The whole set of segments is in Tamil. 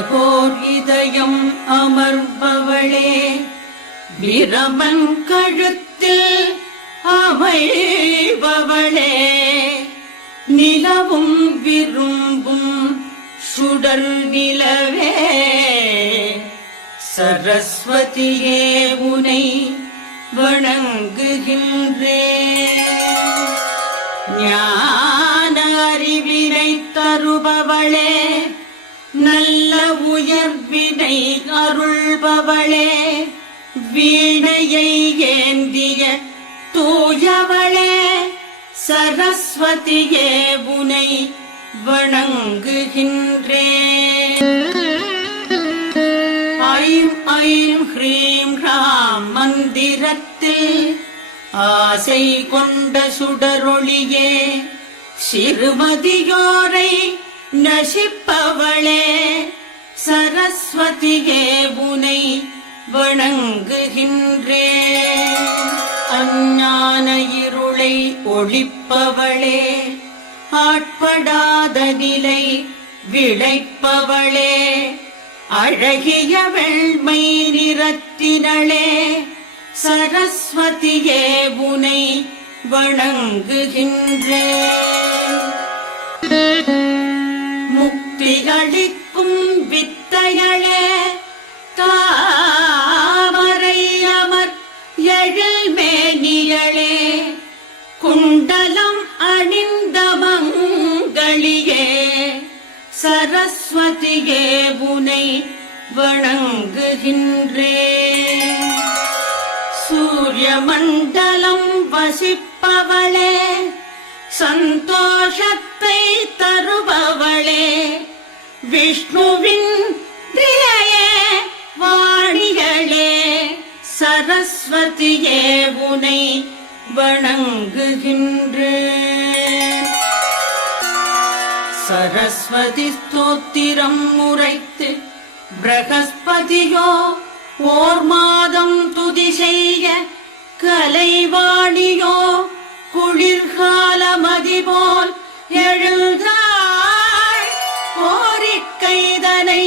அழகோர் இதயம் அமர்பவளே விரமன் கழுத்தில் அமைபவளே நிலவும் விரும்பும் சுடர் நிலவே சரஸ்வதியே உனை வணங்குகின்றே ஞான அறிவினை தருபவளே நல்ல உயர்வினை அருள்பவளே வீணையை ஏந்திய தூயவளே சரஸ்வதியே உனை வணங்குகின்றே ஐம் ஐம் ஹ்ரீம் ராம் மந்திரத்தில் ஆசை கொண்ட சுடரொளியே சிறுமதியோரை நசிப்பவளே சரஸ்வதியே உனை வணங்குகின்றே அஞ்ஞான இருளை ஒழிப்பவளே ஆட்படாத நிலை விளைப்பவளே அழகிய வெள்மை நிறத்தினளே சரஸ்வதியே உனை வணங்குகின்றே சரஸ்வதியே உனை வணங்குகின்றே சூரிய மண்டலம் வசிப்பவளே சந்தோஷத்தை தருபவளே விஷ்ணுவின் திரையே வாணிகளே சரஸ்வதியே உனை வணங்குகின்றே சரஸ்வதி ஸ்தோத்திரம் உரைத்து பிரகஸ்பதியோ ஓர் மாதம் துதி செய்ய கலைவாணியோ குளிர்கால மதிபோல் எழுந்தாள் கோரிக்கைதனை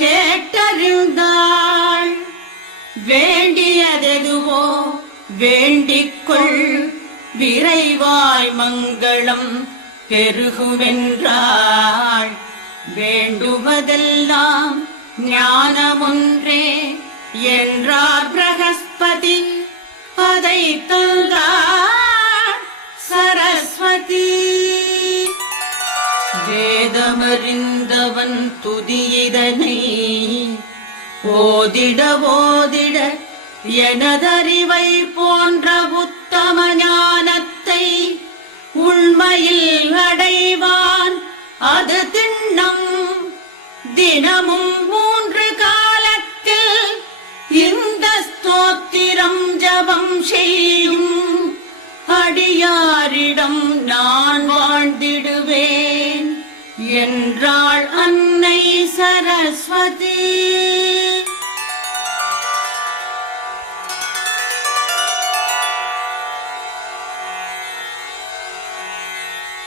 கேட்டறிந்தாள் வேண்டியதெதுவோ வேண்டிக் விரைவாய் மங்களம் பெருகுவென்றாள் வேண்டுவதெல்லாம் ஞானமொன்றே என்றார் பிரகஸ்பதி அதை தந்தார் சரஸ்வதி வேதமறிந்தவன் துதியிதனை ஓதிட ஓதிட எனதறிவை போன்ற உத்தம ஞானத்தை உண்மையில் அடைவான் அது திண்ணம் தினமும் மூன்று காலத்தில் இந்த ஸ்தோத்திரம் ஜபம் செய்யும் அடியாரிடம் நான் வாழ்ந்திடுவேன் என்றாள் அன்னை சரஸ்வதி